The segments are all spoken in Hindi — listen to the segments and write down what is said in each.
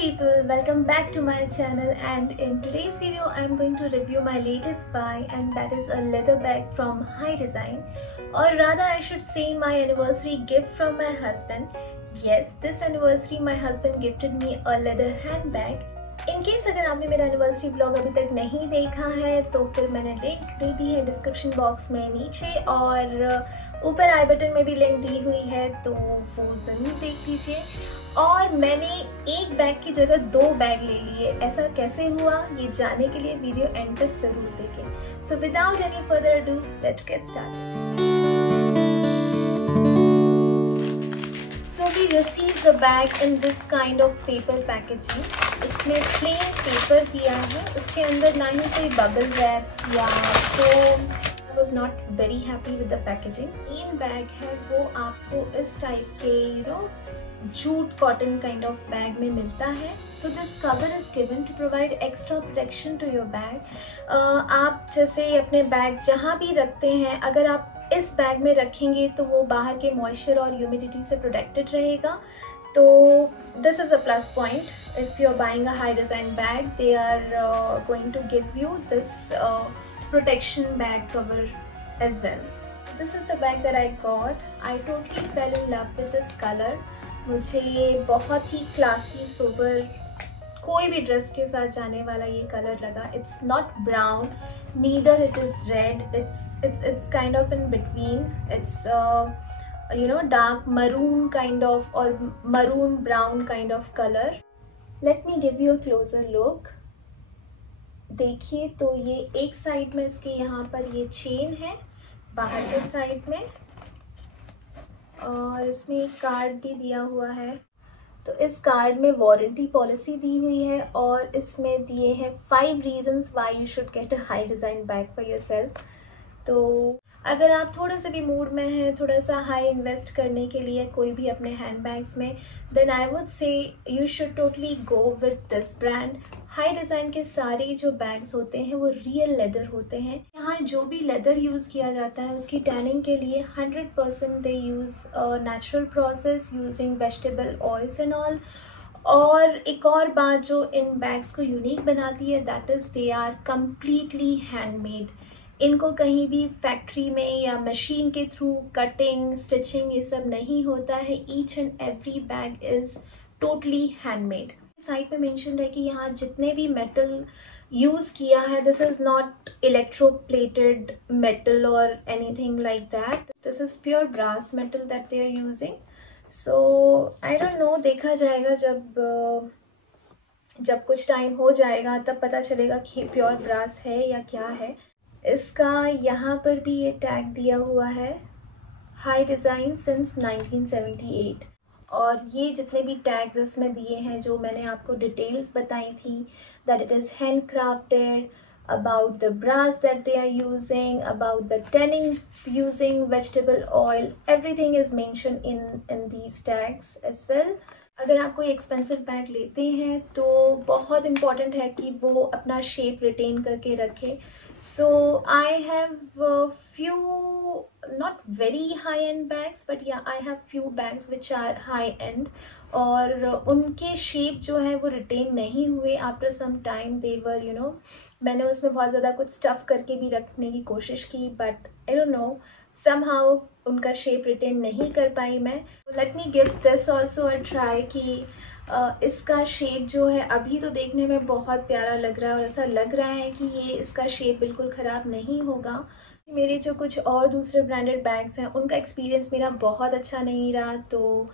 people, welcome back to my channel, and in today's video I am going to review my latest buy, and that is a leather bag from High Design, or rather I should say my anniversary gift from my husband. Yes, this anniversary my husband gifted me a leather handbag. In case अगर आपने मेरा एनिवर्सरी ब्लॉग अभी तक नहीं देखा है तो फिर मैंने लिंक दे दी है डिस्क्रिप्शन बॉक्स में नीचे, और ऊपर आई बटन में भी लिंक दी हुई है, तो वो ज़रूर देख लीजिए। और मैंने एक बैग की जगह 2 बैग ले लिए। ऐसा कैसे हुआ ये जानने के लिए वीडियो एंड तक ज़रूर देखें। So without any further ado let's get started. So we received the bag in this kind of paper packaging. इसमें plain paper दिया है, उसके अंदर ना ही कोई bubble wrap या foam. I was not very happy with the packaging. Plain bag है वो आपको इस टाइप के jute cotton kind of bag में मिलता है. So this cover is given to provide extra protection to your bag. आप जैसे अपने bags जहाँ भी रखते हैं, अगर आप इस बैग में रखेंगे तो वो बाहर के मॉइस्चर और ह्यूमिडिटी से प्रोटेक्टेड रहेगा। तो this is a plus point. If you are buying a Hidesign bag, they are going to give you this protection bag cover as well. This is the bag that I got. I totally fell in love with this colour. मुझे ये बहुत ही क्लासी सोबर कोई भी ड्रेस के साथ जाने वाला ये कलर लगा। It's not brown, neither it is red, it's kind of in between. It's dark maroon kind of, or maroon brown kind of color. Let me give you a closer look. देखिए तो ये एक साइड में इसके यहाँ पर ये चेन है, बाहर के साइड में, और इसमें एक कार्ड भी दिया हुआ है। तो इस कार्ड में वारंटी पॉलिसी दी हुई है, और इसमें दिए हैं 5 reasons why you should get a Hidesign bag for yourself. तो अगर आप थोड़े से भी मूड में हैं, थोड़ा सा हाई इन्वेस्ट करने के लिए कोई भी अपने हैंड बैग्स में, then I would say you should totally go with this brand. Hidesign के सारे जो बैग्स होते हैं वो रियल लेदर होते हैं। यहाँ जो भी लेदर यूज़ किया जाता है उसकी टैनिंग के लिए 100% they use natural process using vegetable oils and all. और एक और बात जो इन बैग्स को यूनिक बनाती है, that is they are completely handmade. इनको कहीं भी फैक्ट्री में या मशीन के थ्रू कटिंग स्टिचिंग ये सब नहीं होता है। Each and every bag is totally handmade. Side में मेंशन है कि यहाँ जितने भी मेटल यूज़ किया है, this is not electroplated metal और anything like that. This is pure brass metal that they are using. So I don't know, देखा जाएगा जब कुछ टाइम हो जाएगा तब पता चलेगा कि प्योर ब्रास है या क्या है। इसका यहाँ पर भी ये टैग दिया हुआ है, हाई डिज़ाइन सिंस 1978। और ये जितने भी टैग्स इसमें दिए हैं जो मैंने आपको डिटेल्स बताई थी, that it is hand crafted, about the brass that they are using, about the tanning using vegetable oil, everything is mentioned in these tags as well. अगर आप कोई एक्सपेंसिव बैग लेते हैं तो बहुत इम्पॉर्टेंट है कि वो अपना शेप रिटेन करके रखे। So I have few not very high end bags, but या I have few bags which are high end, और उनके शेप जो है वो रिटेन नहीं हुए। आफ्टर सम टाइम दे वर मैंने उसमें बहुत ज़्यादा कुछ स्टफ़ करके भी रखने की कोशिश की, but I don't no, somehow उनका शेप रिटेन नहीं कर पाई मैं। Let me give this also a try कि इसका शेप जो है अभी तो देखने में बहुत प्यारा लग रहा है, और ऐसा लग रहा है कि ये इसका शेप बिल्कुल ख़राब नहीं होगा। मेरे जो कुछ और दूसरे ब्रांडेड बैग्स हैं उनका एक्सपीरियंस मेरा बहुत अच्छा नहीं रहा, तो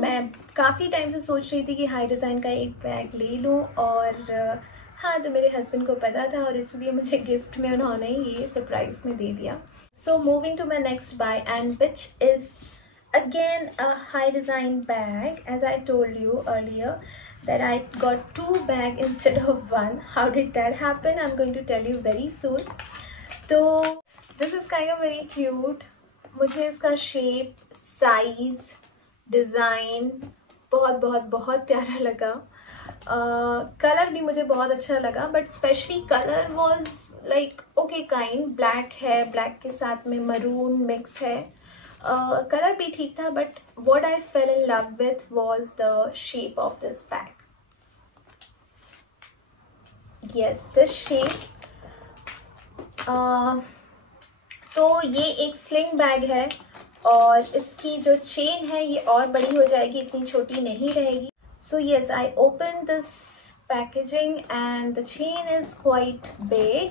मैं काफ़ी टाइम से सोच रही थी कि हाई डिज़ाइन का एक बैग ले लूँ। और हाँ, तो मेरे हस्बैंड को पता था और इसलिए मुझे गिफ्ट में उन्होंने ये सरप्राइज में दे दिया। So moving to my next buy, and which is again a high design bag. As I told you earlier that I got 2 bags instead of 1. How did that happen? I'm going to tell you very soon. So this is kind of very cute. मुझे इसका शेप, साइज, डिज़ाइन बहुत बहुत बहुत प्यारा लगा। कलर भी मुझे बहुत अच्छा लगा, but specially colour was like okay kind. Black है, ब्लैक के साथ में मरून मिक्स है। कलर भी ठीक था, but what I fell in love with was the shape of this bag. Yes this shape. तो ये एक स्लिंग बैग है और इसकी जो चेन है ये और बड़ी हो जाएगी, इतनी छोटी नहीं रहेगी। So yes, I open this packaging and the chain is quite big.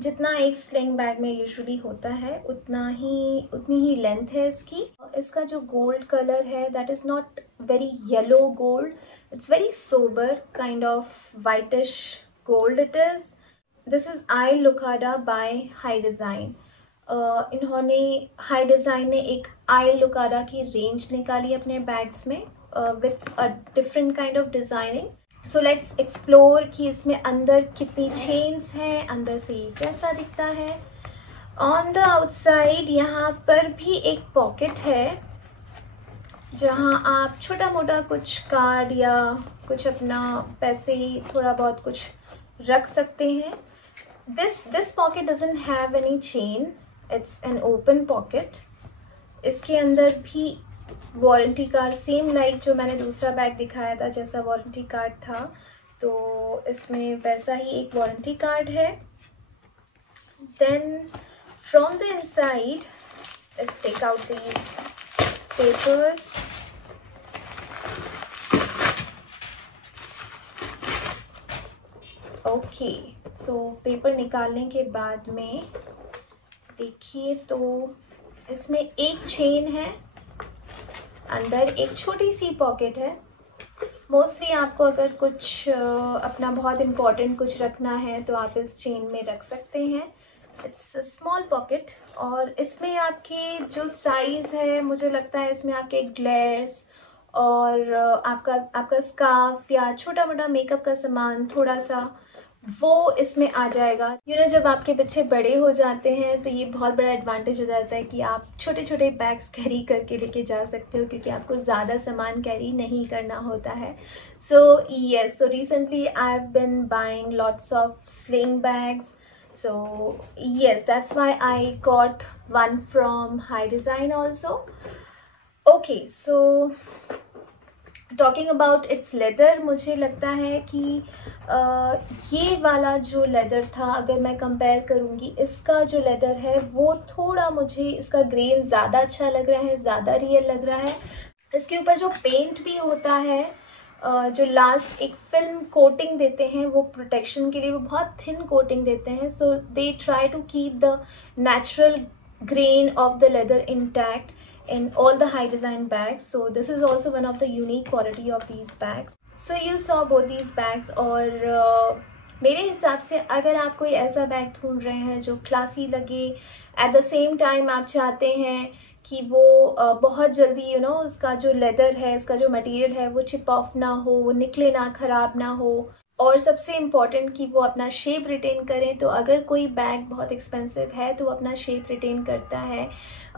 जितना एक स्लिंग बैग में यूजुअली होता है उतनी ही लेंथ है इसकी। इसका जो गोल्ड कलर है that is not very yellow gold, it's very sober kind of whitish gold it is. This is I lucada by Hidesign. इन्होंने हाई डिज़ाइन ने एक आई लुकाडा की रेंज निकाली अपने बैग्स में with a different kind of designing. So let's explore कि इसमें अंदर कितनी चेन्स हैं, अंदर से ये कैसा दिखता है। ऑन द आउटसाइड यहाँ पर भी एक पॉकेट है जहाँ आप छोटा मोटा कुछ कार्ड या कुछ अपना पैसे थोड़ा बहुत कुछ रख सकते हैं। This pocket doesn't have any chain, it's an open pocket. इसके अंदर भी वारंटी कार्ड, सेम लाइक जो मैंने दूसरा बैग दिखाया था जैसा वारंटी कार्ड था, तो इसमें वैसा ही एक वारंटी कार्ड है। Then from the inside, let's take out these papers. Okay, so paper निकालने के बाद में देखिए तो इसमें एक चेन है, अंदर एक छोटी सी पॉकेट है। मोस्टली आपको अगर कुछ अपना बहुत इम्पोर्टेंट कुछ रखना है तो आप इस चेन में रख सकते हैं। इट्स अ स्मॉल पॉकेट और इसमें आपके जो साइज़ है, मुझे लगता है इसमें आपके ग्लेयर्स और आपका स्कार्फ या छोटा मोटा मेकअप का सामान थोड़ा सा वो इसमें आ जाएगा। जब आपके बच्चे बड़े हो जाते हैं तो ये बहुत बड़ा एडवांटेज हो जाता है कि आप छोटे छोटे बैग्स कैरी करके लेके जा सकते हो क्योंकि आपको ज़्यादा सामान कैरी नहीं करना होता है। So yes, so recently I have been buying lots of sling bags. So yes, that's why I got one from High Design also. Okay, so talking about it's leather, मुझे लगता है कि ये वाला जो लेदर था, अगर मैं कंपेयर करूँगी, इसका जो लेदर है वो थोड़ा, मुझे इसका ग्रेन ज़्यादा अच्छा लग रहा है, ज़्यादा रियल लग रहा है। इसके ऊपर जो पेंट भी होता है, जो लास्ट एक फिल्म कोटिंग देते हैं वो प्रोटेक्शन के लिए, वो बहुत थिन कोटिंग देते हैं। So they try to keep the natural grain of the leather intact in all the High Design bags. So this is also one of the unique quality of these bags. So you saw both these bags और मेरे हिसाब से अगर आप कोई ऐसा बैग ढूंढ रहे हैं जो क्लासी लगे, एट द सेम टाइम आप चाहते हैं कि वो बहुत जल्दी उसका जो लेदर है, उसका जो मटेरियल है वो चिप ऑफ ना हो, निकले ना, ख़राब ना हो, और सबसे इम्पॉर्टेंट कि वो अपना शेप रिटेन करें। तो अगर कोई बैग बहुत एक्सपेंसिव है तो वो अपना शेप रिटेन करता है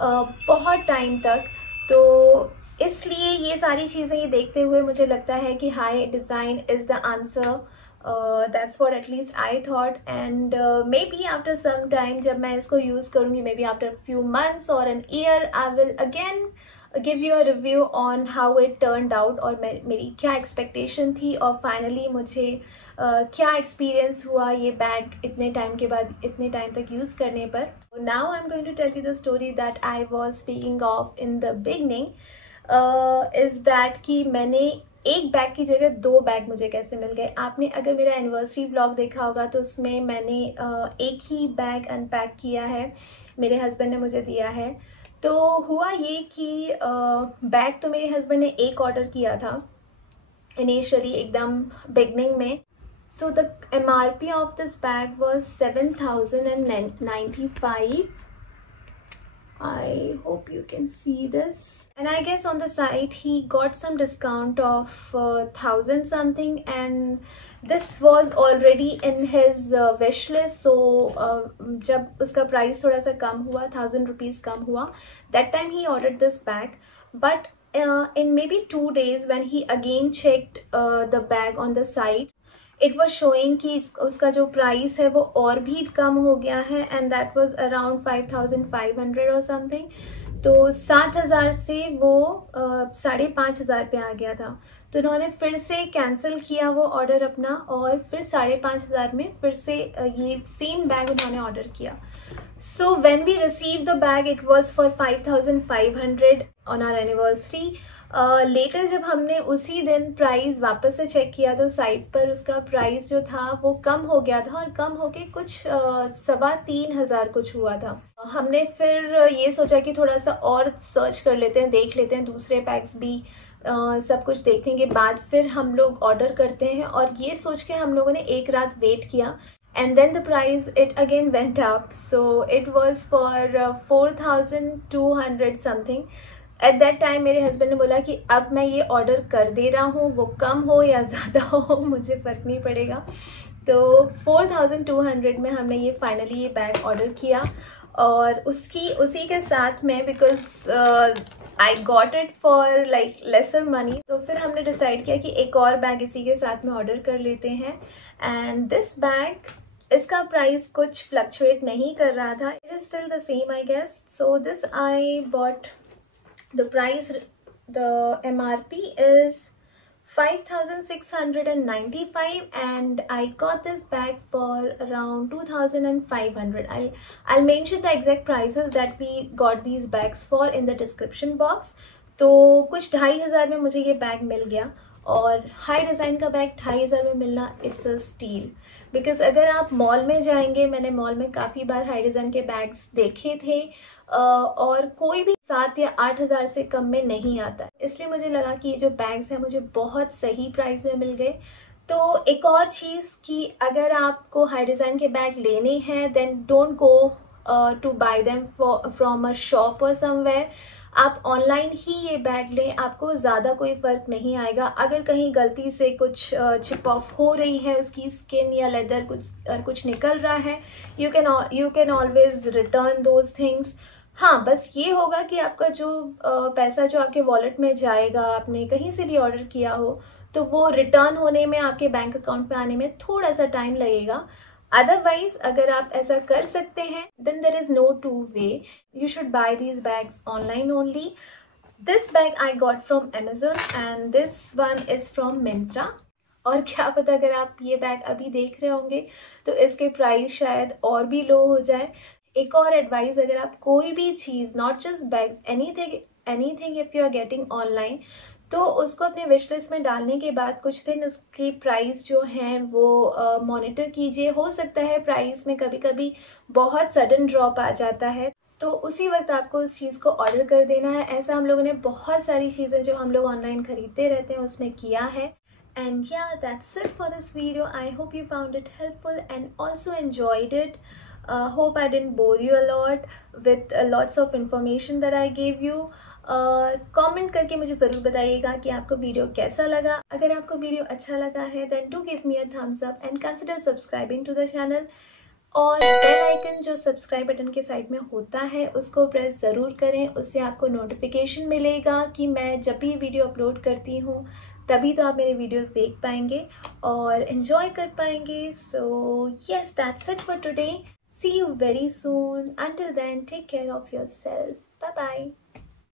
बहुत टाइम तक। तो इसलिए ये सारी चीज़ें ये देखते हुए मुझे लगता है कि Hidesign is the answer. That's what at least I thought and maybe after some time जब मैं इसको यूज़ करूँगी, maybe after few months और an year, I will again give you a review on how it turned out और मेरी क्या एक्सपेक्टेशन थी और फाइनली मुझे क्या एक्सपीरियंस हुआ ये बैग इतने टाइम के बाद, इतने टाइम तक यूज़ करने पर। Now I am going to tell you the story that I was speaking of in the beginning, is that कि मैंने एक बैग की जगह दो बैग मुझे कैसे मिल गए। आपने अगर मेरा एनिवर्सरी व्लॉग देखा होगा तो उसमें मैंने एक ही बैग अनपैक किया है, मेरे हस्बैंड ने मुझे दिया है। तो हुआ ये कि बैग तो मेरे हस्बैंड ने एक ऑर्डर किया था इनिशियली एकदम बिगनिंग में। So the MRP of this bag was 7,095. I hope you can see this, and I guess on the site he got some discount of 1,000 something, and this was already in his wish list. So जब उसका प्राइस थोड़ा सा कम हुआ, 1,000 rupees कम हुआ, that time he ordered this bag. But in maybe 2 days when he again checked the bag on the site, it was showing कि उसका जो प्राइस है वो और भी कम हो गया है, एंड दैट वाज अराउंड 5,500 और समथिंग। तो 7,000 से वो 5,500 पे आ गया था। तो उन्होंने फिर से कैंसिल किया वो ऑर्डर अपना और फिर 5,500 में फिर से ये सेम बैग उन्होंने ऑर्डर किया. So when we received the bag, it was for 5,500 on our anniversary. Letter जब हमने उसी दिन प्राइस वापस से चेक किया तो साइट पर उसका प्राइस जो था वो कम हो गया था और कम होके कुछ 3,500 कुछ हुआ था. हमने फिर ये सोचा कि थोड़ा सा और सर्च कर लेते हैं, देख लेते हैं दूसरे पैक्स भी. सब कुछ देखने के बाद फिर हम लोग ऑर्डर करते हैं और ये सोच के हम लोगों ने एक रात वेट किया. And then the price it again went up, so it was for 4,200 something. At that time मेरे हस्बैंड ने बोला कि अब मैं ये ऑर्डर कर दे रहा हूँ, वो कम हो या ज़्यादा हो मुझे फ़र्क नहीं पड़ेगा. तो 4,200 में हमने ये फाइनली ये बैग ऑर्डर किया और उसी के साथ में because I got it for like lesser money, तो फिर हमने डिसाइड किया कि एक और बैग इसी के साथ में ऑर्डर कर लेते हैं. एंड दिस बैग, इसका प्राइस कुछ फ्लक्चुएट नहीं कर रहा था. It is still the same I guess. So this I bought the price, the MRP इज 5,695 and I got this bag for around 2,500. I'll mention the exact prices that we got these bags for in the description box. तो कुछ 2,500 में मुझे ये बैग मिल गया और हाई डिज़ाइन का बैग 2,500 में मिलना इट्स अ स्टील. बिकॉज अगर आप मॉल में जाएंगे, मैंने मॉल में काफ़ी बार हाई डिज़ाइन के बैग्स देखे थे और कोई भी 7 या 8,000 से कम में नहीं आता. इसलिए मुझे लगा कि ये जो बैग्स हैं मुझे बहुत सही प्राइस में मिल गए. तो एक और चीज़ कि अगर आपको हाई डिज़ाइन के बैग लेने हैं then don't go to buy them from a shop or somewhere. आप ऑनलाइन ही ये बैग लें, आपको ज़्यादा कोई फ़र्क नहीं आएगा. अगर कहीं गलती से कुछ चिप ऑफ हो रही है, उसकी स्किन या लेदर कुछ निकल रहा है, you can always return those things. हाँ, बस ये होगा कि आपका जो पैसा जो आपके वॉलेट में जाएगा, आपने कहीं से भी ऑर्डर किया हो, तो वो रिटर्न होने में, आपके बैंक अकाउंट पे आने में थोड़ा सा टाइम लगेगा. अदरवाइज अगर आप ऐसा कर सकते हैं then there is no two way. You should buy these bags online only. This bag I got from Amazon and this one is from Myntra. और क्या पता अगर आप ये बैग अभी देख रहे होंगे तो इसके प्राइस शायद और भी लो हो जाए. एक और एडवाइस, अगर आप कोई भी चीज़, not just bags, anything if you are getting online, तो उसको अपने विश लिस्ट में डालने के बाद कुछ दिन उसकी प्राइस जो हैं वो मॉनिटर कीजिए. हो सकता है प्राइस में कभी कभी बहुत सडन ड्रॉप आ जाता है, तो उसी वक्त आपको उस चीज़ को ऑर्डर कर देना है. ऐसा हम लोगों ने बहुत सारी चीज़ें जो हम लोग ऑनलाइन खरीदते रहते हैं उसमें किया है. And yeah, that's it for this video. I hope you found it helpful and also enjoyed it. Hope I didn't bore you a lot with lots of information that I gave you. Comment करके मुझे ज़रूर बताइएगा कि आपको वीडियो कैसा लगा. अगर आपको वीडियो अच्छा लगा है then do give me a thumbs up and consider subscribing to the channel. और बेल आइकन जो सब्सक्राइब बटन के साइड में होता है उसको प्रेस ज़रूर करें. उससे आपको नोटिफिकेशन मिलेगा कि मैं जब भी वीडियो अपलोड करती हूँ तभी तो आप मेरे वीडियोस देख पाएंगे और एंजॉय कर पाएंगे. सो yes, that's it for today. See you very soon. Until then, take care of yourself. Bye bye.